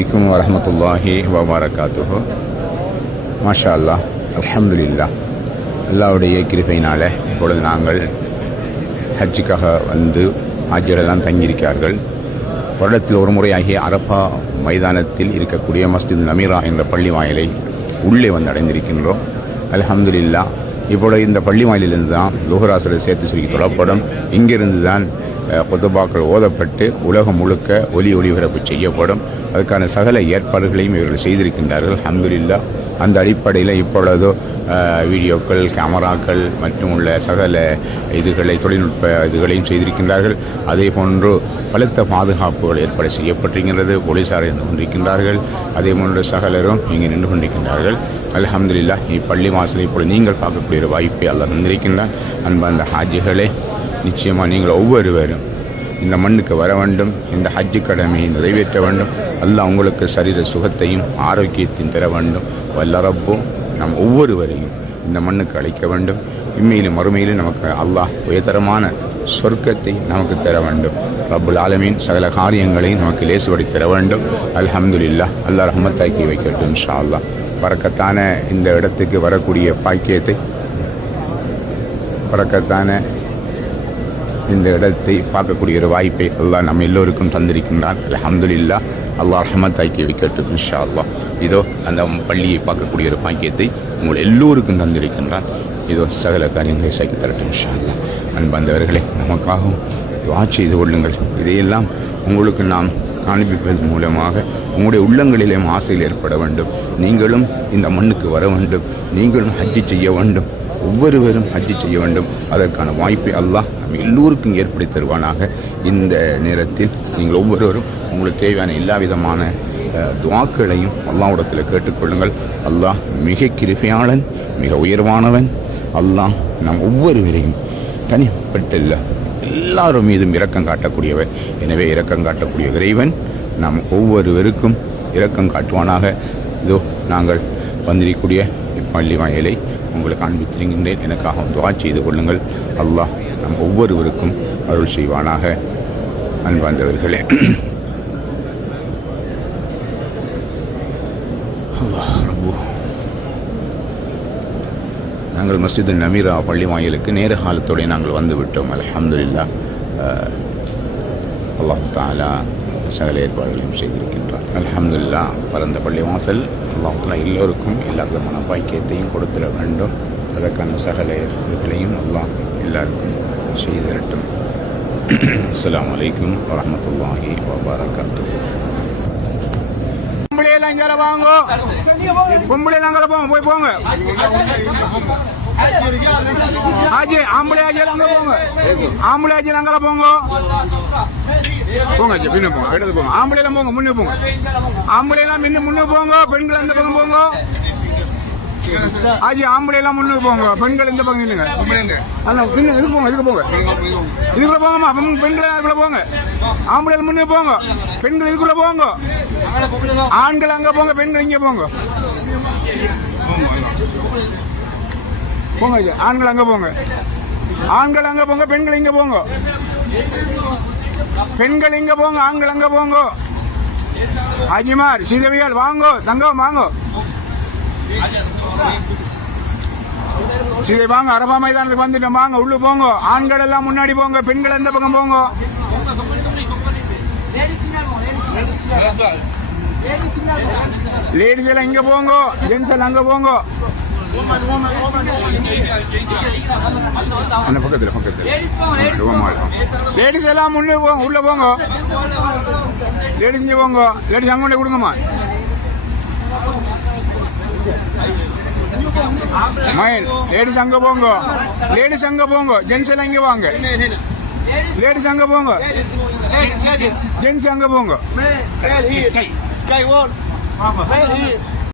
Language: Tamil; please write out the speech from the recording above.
அலைக்கும் வரமத்துல்லாஹி வபரகாத்துஹு மாஷா அல்லாஹ் அல்ஹம்துலில்லாஹ் அல்லாவுடைய கிருபையினால் இப்பொழுது நாங்கள் ஹஜ்ஜுக்காக வந்து ஆஜரெல்லாம் தங்கியிருக்கிறார்கள். வருடத்தில் ஒரு முறையாகிய அரஃபா மைதானத்தில் இருக்கக்கூடிய மஸ்ஜித் நமீரா என்ற பள்ளி வாயிலை உள்ளே வந்து அடைந்திருக்கின்றோம். அல்ஹம்துலில்லாஹ் இப்பொழுது இந்த பள்ளி வாயிலிருந்து தான் லுஹராசரை சேர்த்து சுருக்கி தொடப்படும் இங்கிருந்து தான் கொத்துபாக்கள் ஓதப்பட்டு உலகம் முழுக்க ஒலி ஒளிபரப்பு செய்யப்படும். அதுக்கான சகல ஏற்பாடுகளையும் இவர்கள் செய்திருக்கின்றார்கள். அல்ஹம்துலில்லாஹ் அந்த அடிப்படையில் இப்பொழுது வீடியோக்கள் கேமராக்கள் மற்றும் உள்ள சகல இதுகளை தொழில்நுட்ப இதுகளையும் செய்திருக்கின்றார்கள். அதே போன்று பலத்த பாதுகாப்புகள் ஏற்பாடு செய்யப்பட்டிருக்கின்றது. போலீசார் நின்று கொண்டிருக்கின்றார்கள். அதே போன்று சகலரும் இங்கே நின்று கொண்டிருக்கின்றார்கள். அலமதுல்லா இப்பள்ளி வாசலை இப்பொழுது நீங்கள் பார்க்கக்கூடிய ஒரு வாய்ப்பை அல்லாஹ் தந்திருக்கின்றார் அன்பந்த ஹாஜிகளே நிச்சயமாக நீங்கள் ஒவ்வொருவரும் இந்த மண்ணுக்கு வர வேண்டும் இந்த ஹஜ்ஜு கடமையை நிறைவேற்ற வேண்டும் அல்லாஹ் உங்களுக்கு சரீர சுகத்தையும் ஆரோக்கியத்தையும் தர வேண்டும். வல்லரப்பும் நம் ஒவ்வொருவரையும் இந்த மண்ணுக்கு அழைக்க வேண்டும். இம்மையிலும் மறுமையிலும் நமக்கு அல்லாஹ் உயர்தரமான சொர்க்கத்தை நமக்கு தர வேண்டும். ரப்புல் ஆலமீன் சகல காரியங்களையும் நமக்கு லேசுபடி தர வேண்டும். அல்ஹம்துலில்லாஹ் அல்லாஹ் ரஹமத்தாக்கி வைக்கட்டும் ஷா அல்லா பறக்கத்தான இந்த இடத்துக்கு வரக்கூடிய பாக்கியத்தை பறக்கத்தான இந்த இடத்தை பார்க்கக்கூடிய ஒரு வாய்ப்பை அல்லாஹ் நம்ம எல்லோருக்கும் தந்திருக்கின்றான். அல்ஹம்துலில்லாஹ். அல்லாஹ் ரஹமத்தாக்கி வைக்கட்டும் இன்ஷா அல்லா இதோ அந்த பள்ளியை பார்க்கக்கூடிய ஒரு பாக்கியத்தை உங்கள் எல்லோருக்கும் தந்திருக்கின்றான். இதோ சகல காரியங்களை சைக்கு தரட்டும் இன்ஷா அல்லா அன்பந்தவர்களே நமக்காகவும் துவா செய்து கொள்ளுங்கள். இதையெல்லாம் உங்களுக்கு நாம் அனுப்பிப்பதன் மூலமாக உங்களுடைய உள்ளங்களிலும் ஆசையில் ஏற்பட வேண்டும். நீங்களும் இந்த மண்ணுக்கு வர வேண்டும். நீங்களும் ஹஜ்ஜி செய்ய வேண்டும். ஒவ்வொருவரும் ஹஜ்ஜி செய்ய வேண்டும். அதற்கான வாய்ப்பை அல்லாஹ் நம்ம எல்லோருக்கும் ஏற்படுத்தி தருவானாக. இந்த நேரத்தில் நீங்கள் ஒவ்வொருவரும் உங்களுக்கு தேவையான எல்லா விதமான துவாக்களையும் துஆக்களையும் அல்லாஹ்விடத்தில் கேட்டுக்கொள்ளுங்கள் அல்லாஹ் மிக கிருபையாளன் மிக உயர்வானவன். அல்லாஹ் நம் ஒவ்வொருவரையும் தனிப்பட்டல்ல எல்லாரும் மீதும் இரக்கம் காட்டக்கூடியவர். எனவே இரக்கம் காட்டக்கூடிய இறைவன் நாம் ஒவ்வொருவருக்கும் இரக்கம் காட்டுவானாக. இதோ நாங்கள் வந்திருக்கக்கூடிய பள்ளி வாயிலை உங்களுக்கு காண்பித்திருக்கின்றேன். எனக்காக துவா செய்து கொள்ளுங்கள். அல்லாஹ் நம் ஒவ்வொருவருக்கும் அருள் செய்வானாக. அன்பார்ந்தவர்களே. நாங்கள் மஸ்ஜித் நமீரா பள்ளி வாயிலுக்கு நேர காலத்தோടെ நாங்கள் வந்துவிட்டோம். அலமதுல்லா அல்ஹம்துலில்லாஹ் தாலா சகல ஏற்பாடுகளையும் செய்திருக்கின்றார். அலமதுல்லா பரந்த பள்ளி வாசல் அல்லாஹ் எல்லோருக்கும் எல்லா விதமான பாக்கியத்தையும் கொடுத்துட வேண்டும். அதற்கான சகல ஏற்பாடுகளையும் அல்லாஹ் எல்லாருக்கும் செய்திரட்டும். அஸ்லாம் அலைக்கும் வரமத்துல்லாஹி வபாரகாத்து பொம்பளையெல்லாம் இங்கே வாங்க. பொம்பளையெல்லாம் அங்கே போங்க போய் போங்க. ஆஜி ஆம்பளை ஆஜி அங்கே போங்க. ஆம்பளை ஆஜி அங்கே போங்க. போங்க ஆஜி பின்ன போங்க அடுத்து போங்க. ஆம்பளை எல்லாம் போங்க முன்னே போங்க. ஆம்பளை எல்லாம் முன்ன முன்னே போங்க பெண்கள் அந்த பக்கம் போங்க. ஆஜி ஆம்பளை எல்லாம் போங்க பெண்கள் இந்த பக்கம் நில்லுங்க. அதான் பின்ன இதுக்கு போங்க இதுக்கு போங்க. இதுக்குள்ள போங்கம்மா பெண்கள் அதுக்குள்ள போங்க. ஆம்பளை எல்லாம் முன்னே போங்க பெண்கள் இதுக்குள்ள போங்க. ஆண்கள் அங்க போங்க பெண்கள் இங்க போங்க. போங்க ஐயா. ஆண்கள் அங்க போங்க. ஆண்கள் அங்க போங்க பெண்கள் இங்க போங்க. பெண்கள் இங்க போங்க ஆண்கள் அங்க போங்க. அஜிமார் சீதவியால் வாங்கோ தங்கம் வாங்கோ. சரி வாங்க அரபா மைதானத்துக்கு வந்துட்டோம் வாங்க உள்ள போங்க. ஆண்கள் எல்லாம் முன்னாடி போங்க பெண்கள் எந்த பக்கம் போங்க? லேடிஸ் எல்லாம் இங்க போங்க ஜென்ஸ் எல்லாம் அங்க போங்க. அந்த பக்கத்துல பக்கத்துல. லேடிஸ் எல்லாம் முன்னே போங்க உள்ள போங்க. லேடிஸ் இங்க போங்க. லேடிஸ் அங்க கொண்டு கொடுங்கம்மா. மயன் லேடிஸ் அங்க போங்க. லேடிஸ் அங்க போங்க. ஜென்ஸ் எல்லாம் இங்க வாங்க. லேடிஸ் அங்க போங்க. ஜென்ஸ் அங்க போங்க.